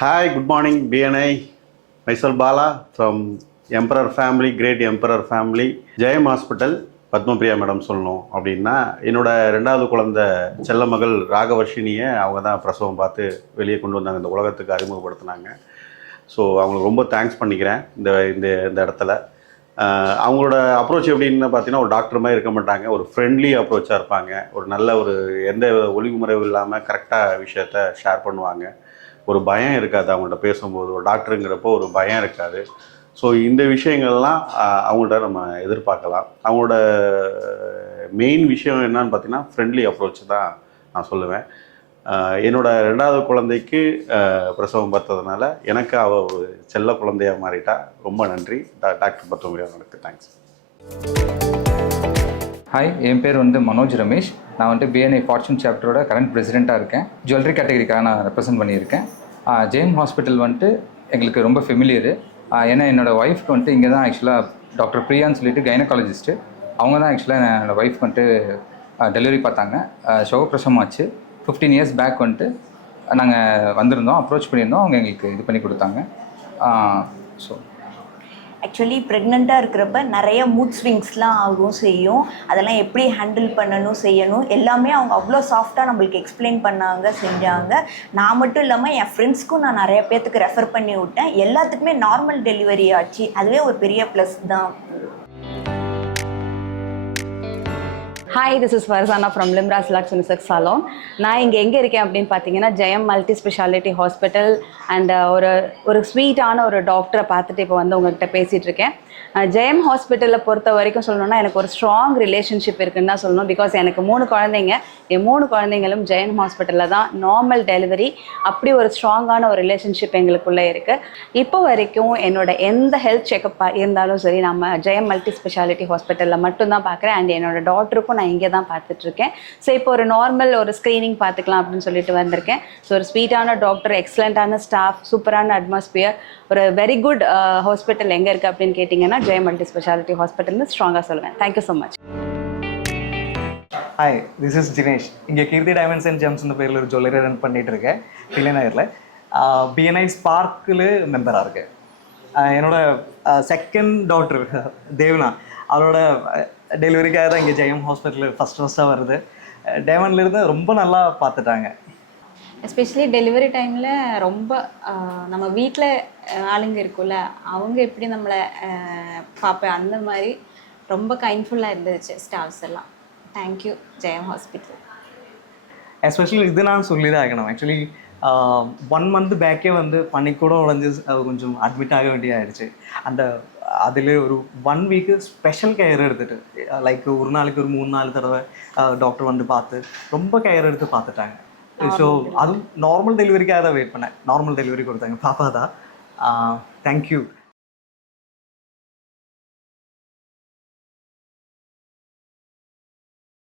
Hi, good morning, BNI. Myself Bala from Emperor Family, Great Emperor Family, Jayam hospital. Padmapriya madam சொல்லணும் அப்படின்னா, என்னோட ரெண்டாவது குழந்தை செல்ல மகள் ராகவர்ஷினியை அவங்க தான் பிரசவம் பார்த்து வெளியே கொண்டு வந்தாங்க, இந்த உலகத்துக்கு அறிமுகப்படுத்தினாங்க. ஸோ அவங்களுக்கு ரொம்ப தேங்க்ஸ் பண்ணிக்கிறேன் இந்த இந்த இந்த இடத்துல. அவங்களோட அப்ரோச் எப்படின்னு பார்த்தீங்கன்னா, ஒரு டாக்டர் மாதிரி இருக்க மாட்டாங்க, ஒரு ஃப்ரெண்ட்லி அப்ரோச்சாக இருப்பாங்க. ஒரு நல்ல ஒரு எந்த ஒளிவுமுறைவும் இல்லாமல் கரெக்டாக விஷயத்த ஷேர் பண்ணுவாங்க. ஒரு பயம் இருக்காது அவங்கள்ட்ட பேசும்போது, ஒரு டாக்டருங்கிறப்போ ஒரு பயம் இருக்காது. ஸோ இந்த விஷயங்கள்லாம் அவங்கள்ட்ட நம்ம எதிர்பார்க்கலாம். அவங்களோட மெயின் விஷயம் என்னன்னு பார்த்தீங்கன்னா, ஃப்ரெண்ட்லி அப்ரோச் தான் நான் சொல்லுவேன். என்னோட ரெண்டாவது குழந்தைக்கு பிரசவம் பார்த்ததுனால எனக்கு அவள் ஒரு செல்ல குழந்தையாக மாறிட்டா. ரொம்ப நன்றி டாக்டர் பத்மபிரியா மேடத்துக்கு. தேங்க்ஸ். ஹாய், என் பேர் மனோஜ் ரமேஷ். நான் பிஎன்ஐ ஃபார்ச்சூன் சாப்டரோட கரண்ட் பிரசிடெண்ட்டாக இருக்கேன். ஜுவல்லரி கேட்டகரிக்காக நான் ரெப்ரசென்ட் பண்ணியிருக்கேன். ஜெயம் ஹாஸ்பிட்டல் எங்களுக்கு ரொம்ப ஃபெமிலியரு. ஏன்னா என்னோடய ஒய்ஃப்க்கு இங்கே தான் ஆக்சுவலாக டாக்டர் பிரியான்னு சொல்லிட்டு கைனகாலஜிஸ்ட்டு, அவங்க தான் ஆக்சுவலாக என்னோடய ஒய்ஃப்க்கு டெலிவரி பார்த்தாங்க. சுகப்பிரசவம் ஆச்சு. 15 years பேக் நாங்கள் வந்திருந்தோம், அப்ரோச் பண்ணியிருந்தோம். அவங்க எங்களுக்கு இது பண்ணி கொடுத்தாங்க. ஸோ ஆக்சுவலி ப்ரெக்னெண்ட்டாக இருக்கிறப்ப நிறைய மூட் ஸ்விங்ஸ்லாம் ஆகும் செய்யும். அதெல்லாம் எப்படி ஹேண்டில் பண்ணணும் செய்யணும் எல்லாமே அவங்க அவ்வளோ சாஃப்டாக நம்மளுக்கு எக்ஸ்பிளைன் பண்ணாங்க, செஞ்சாங்க. நான் மட்டும் இல்லாமல் என் ஃப்ரெண்ட்ஸ்க்கும் நான் நிறைய பேர்த்துக்கு ரெஃபர் பண்ணி விட்டேன். எல்லாத்துக்குமே நார்மல் டெலிவரி ஆச்சு. அதுவே ஒரு பெரிய ப்ளஸ் தான். Hi, this is Farzana from Limras Lux unisex salon. நான் இங்கே எங்கே இருக்கேன் அப்படின்னு பார்த்தீங்கன்னா, Jayam multi speciality hospital and ஒரு ஸ்வீட்டான ஒரு டாக்டரை பார்த்துட்டு இப்போ உங்கள்கிட்ட பேசிகிட்டு இருக்கேன். ஜெயம் ஹாஸ்பிட்டலை பொறுத்த வரைக்கும் சொல்லணும்னா, எனக்கு ஒரு ஸ்ட்ராங் ரிலேஷன்ஷிப் இருக்குன்னு தான் சொல்லணும். பிகாஸ் எனக்கு 3 குழந்தைங்க. என் 3 குழந்தைங்களும் ஜெயம் ஹாஸ்பிட்டலில் தான் நார்மல் டெலிவரி. அப்படி ஒரு ஸ்ட்ராங்கான ஒரு ரிலேஷன்ஷிப் எங்களுக்குள்ளே இருக்குது. இப்போ வரைக்கும் என்னோட எந்த ஹெல்த் செக்அப் இருந்தாலும் சரி, நம்ம ஜெயம் மல்டி ஸ்பெஷாலிட்டி ஹாஸ்பிட்டலில் மட்டும்தான் பார்க்குறேன். அண்ட் என்னோட டாக்டருக்கும் நான் இங்கே தான் பார்த்துட்ருக்கேன். ஸோ இப்போ ஒரு நார்மல் ஒரு ஸ்க்ரீனிங் பார்த்துக்கலாம் அப்படின்னு சொல்லிட்டு வந்திருக்கேன். ஸோ ஒரு ஸ்வீட்டான டாக்டர், எக்ஸலண்ட்டான ஸ்டாஃப், சூப்பரான அட்மாஸ்பியர், ஒரு வெரி குட் ஹாஸ்பிட்டல் எங்கே இருக்குது அப்படின்னு கேட்டிங்கன்னா, ஜெயம் மல்டி ஸ்பெஷாலிட்டி ஹாஸ்பிட்டல்னு ஸ்ட்ராங்காக சொல்லுவேன். Thank you so much. Hi, this is Jinesh. இங்கே கீர்த்தி டைமண்ட்ஸ் அண்ட் ஜெம்ஸ் பேரில் ஒரு ஜுவல்லரி ரன் பண்ணிகிட்டு இருக்கேன் தில்லைநகரில். பிஎன்ஐ ஸ்பார்க்கில் மெம்பராக இருக்கேன். என்னோடய செகண்ட் டாக்டர் தேவ்னா, அவரோட டெலிவரிக்காக தான் இங்கே ஜெயம் ஹாஸ்பிட்டலில் ஃபஸ்ட்டாக வருது. டைமண்ட்லேருந்து ரொம்ப நல்லா பார்த்துட்டாங்க. எஸ்பெஷலி டெலிவரி டைமில் ரொம்ப நம்ம வீட்டில் ஆளுங்க இருக்குல்ல, அவங்க எப்படி நம்மளை பார்ப்பேன் அந்த மாதிரி ரொம்ப கைண்ட்ஃபுல்லாக இருந்துச்சு ஸ்டாஃப்ஸ் எல்லாம். தேங்க்யூ ஜெயம் ஹாஸ்பிட்டல். எஸ்பெஷலி இது நான் சொல்லி தான் ஆகணும். ஆக்சுவலி 1 month பேக்கே பனிக்கூட உடஞ்சி கொஞ்சம் அட்மிட் ஆக வேண்டியதாகிடுச்சு. அதில் ஒரு 1 week ஸ்பெஷல் கேர் எடுத்துகிட்டு, லைக் ஒரு நாளைக்கு ஒரு 3-4 தடவை டாக்டர் பார்த்து ரொம்ப கேர் எடுத்து பார்த்துட்டாங்க. ஸோ அதுவும் நார்மல் டெலிவரிக்காக தான் வெயிட் பண்ணேன். நார்மல் டெலிவரி கொடுத்தாங்க பாப்பா தான். தேங்க்யூ.